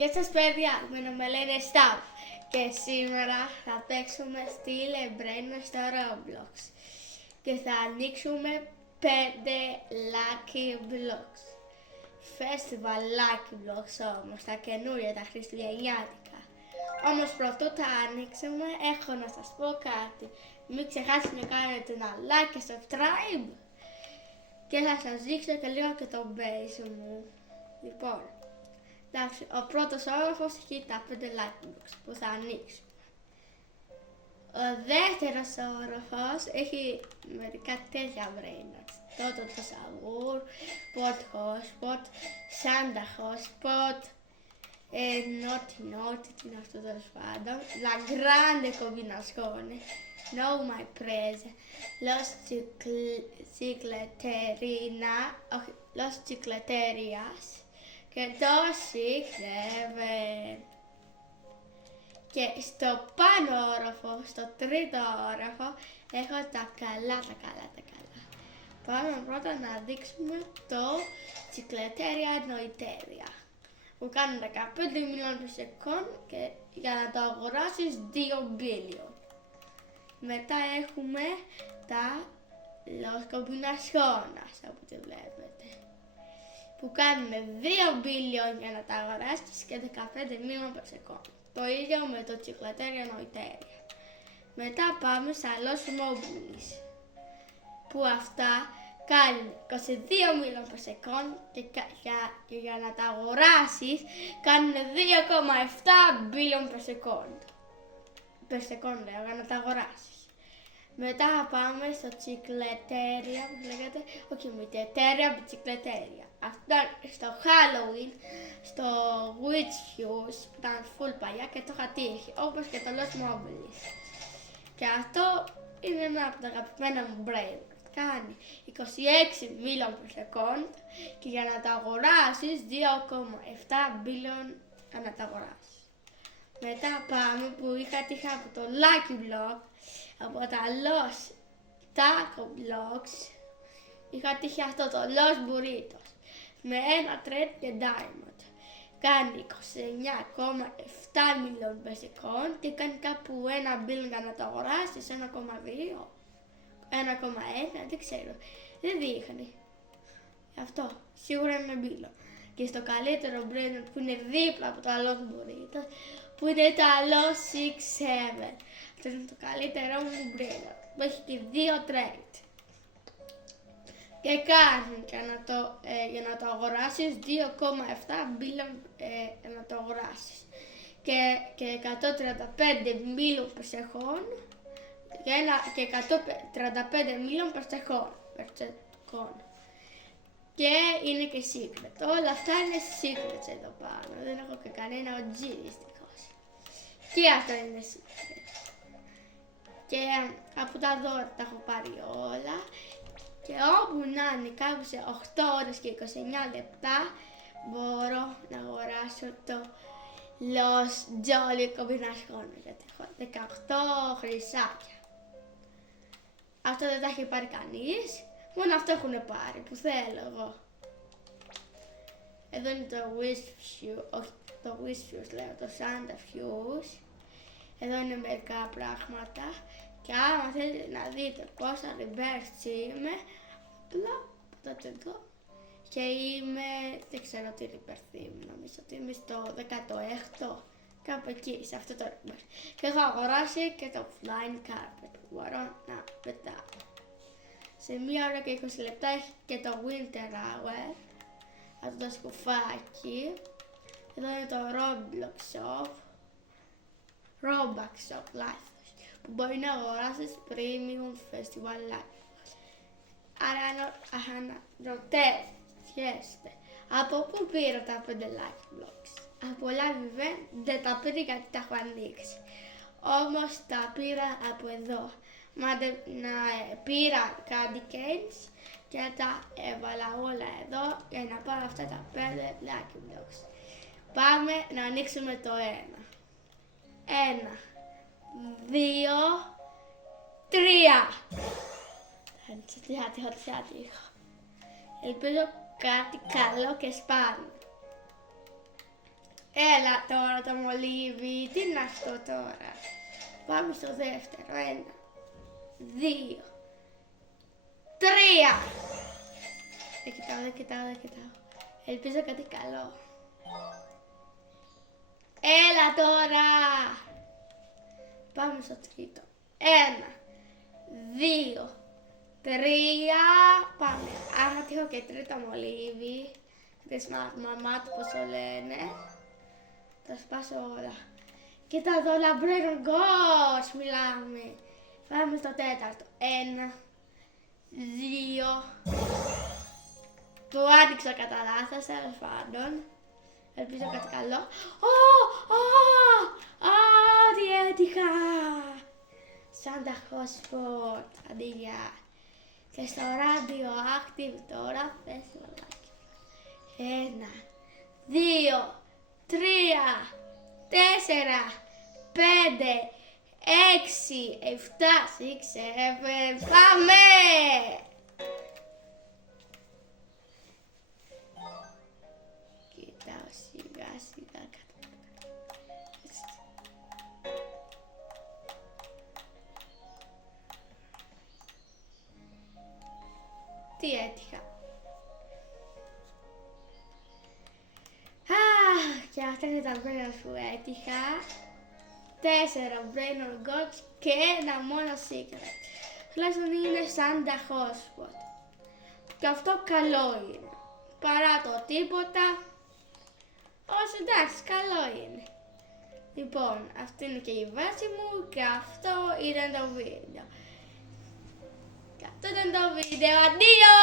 Γεια σας παιδιά, με λένε Σταύ και σήμερα θα παίξουμε στυλ Brain στο Roblox και θα ανοίξουμε 5 Lucky Blocks. Festival Lucky Blocks όμως, τα καινούρια, τα χριστουγεννιάτικα. Όμως πρωτού τα ανοίξουμε, έχω να σας πω κάτι. Μην ξεχάσετε να κάνετε ένα like και subscribe και θα σας δείξω και λίγο και το base μου. Λοιπόν, εντάξει, ο πρώτος όροφος έχει τα 5 Lucky Blocks που θα ανοίξουμε. Ο δεύτερος όροφος έχει μερικά τέτοια brainrots. Τότε το Σαγούρ, Spot Hotspot, Santa Hotspot, Naughty, τι είναι αυτό τέλος πάντων, La Grande Combinazione, Know My Present, Los Chicleterias και το Six Και στο πάνω όροφο, στο τρίτο όροφο, έχω τα καλά. Πάμε πρώτα να δείξουμε το Chicleteria Noiteria που κάνουν 15 μιλιών per second και για να το αγοράσεις 2 billion. Μετά έχουμε τα Los Combinaciones, από ό,τι βλέπετε, που κάνουν 2 billion για να τα αγοράσεις και 15 million per second. Το ίδιο με το Chicleteria Noiteria. Μετά πάμε στα Los Mobilis, που αυτά κάνουν 22 million per second και για να τα αγοράσεις κάνουν 2,7 billion per second. Per second λέω, για να τα αγοράσεις. Μετά πάμε στο Chicleteria, που λέγεται, όχι Miteteria, με Chicleteria. Αυτό στο Halloween, στο Witch Fuse, που ήταν full παλιά και το είχα τύχει, όπως και το Los Mobilis. Και αυτό είναι ένα από τα αγαπημένα μου brain. Κάνει 26 million per second και για να τα αγοράσεις 2,7 billion για να τα αγοράσεις. Μετά πάμε που είχα τύχει από το Lucky Block, από τα Los Taco Blocks, είχα τύχει αυτό το Los Burritos με ένα trade και diamond. Κάνει 29,7 million per second και κάνει κάπου 1 billion για να το αγοράσεις, 1,2, 1,1, δεν ξέρω, δεν δείχνει. Αυτό, σίγουρα είναι μπίλο. Και στο καλύτερο brain που είναι δίπλα από το Los Burritos, που είναι το Los 6-7. Αυτό είναι το καλύτερο μου brain, που έχει και 2 trade. Και κάνει για να το αγοράσεις 2,7 billion για να το αγοράσεις. Και 135 million per second και 135 million per second. Και είναι και secret. Όλα αυτά είναι secrets εδώ πάνω. Δεν έχω και κανένα OG δυστυχώς. Και αυτό είναι secret. Και από τα δώρα τα έχω πάρει όλα. Και όπου να είναι κάπου σε 8 ώρες και 29 λεπτά μπορώ να αγοράσω το Los Jolly Combinaciones, γιατί έχω 18 χρυσάκια. Αυτό δεν τα έχει πάρει κανείς, μόνο αυτό έχουν πάρει που θέλω εγώ. Εδώ είναι το Wish Fuse, όχι το Wish Fuse λέω, το Santa Fuse. Εδώ είναι μερικά πράγματα και άμα θέλετε να δείτε πόσα reverse είμαι, απλά πατάτε εδώ και είμαι, δεν ξέρω τι reverse είμαι, νομίζω ότι είμαι στο 16ο, κάπου εκεί, σε αυτό το reverse. Και έχω αγοράσει και το Flying Carpet που μπορώ να πετάω. Σε 1 ώρα και 20 λεπτά έχει και το Winter Hour, αυτό το σκουφάκι. Εδώ είναι το Roblox Shop, Robux Shop λάθος, που μπορεί να αγοράσεις Premium Festival Live. Άρα αναρωτιέστε, από πού πήρα τα 5 Lucky Blocks? Από Live Event δεν τα πήρα γιατί τα έχω ανοίξει. Όμως τα πήρα από εδώ. Πήρα Candy Canes και τα έβαλα όλα εδώ για να πάρω αυτά τα 5 Lucky Blocks. Πάμε να ανοίξουμε το 1. 1, 2, 3. Τι είχα. Ελπίζω κάτι καλό και σπάνιο. 1, Έλα τώρα το μολύβι. Τι είναι αυτό τώρα. Πάμε στο δεύτερο. 1, 2, 3. Δεν κοιτάω. Ελπίζω κάτι καλό. Έλα τώρα. Πάμε στο τρίτο. 1, 2, 3. Πάμε. Άμα τύχω και τρίτο μολύβι, της μαμά του πώς το λένε, θα σπάσω όλα. Κοίτα εδώ, λαμπρένο γκος, μιλάμε. Πάμε στο τέταρτο. 1, 2. Το άνοιξα κατά λάθος, τέλος πάντων. Ελπίζω κάτι καλό. Τι έτυχα. Σαν τα hotspot, αντίγεια. Και στο radioactive τώρα, πες μαλάκι. 1, 2, 3, 4, 5, 6, 7, 6, 7, πάμε! Κοιτάω σιγά κάτω. Τι έτυχα. Και αυτά είναι τα brain που έτυχα. 4 brain gods και ένα μόνο secret. Τουλάχιστον είναι σαν τα hotspot. Και αυτό καλό είναι. Παρά το τίποτα. Όσο εντάξει, καλό είναι. Λοιπόν, αυτή είναι και η βάση μου και αυτό ήταν το βίντεο. Και αυτό ήταν το βίντεο. Αντίο!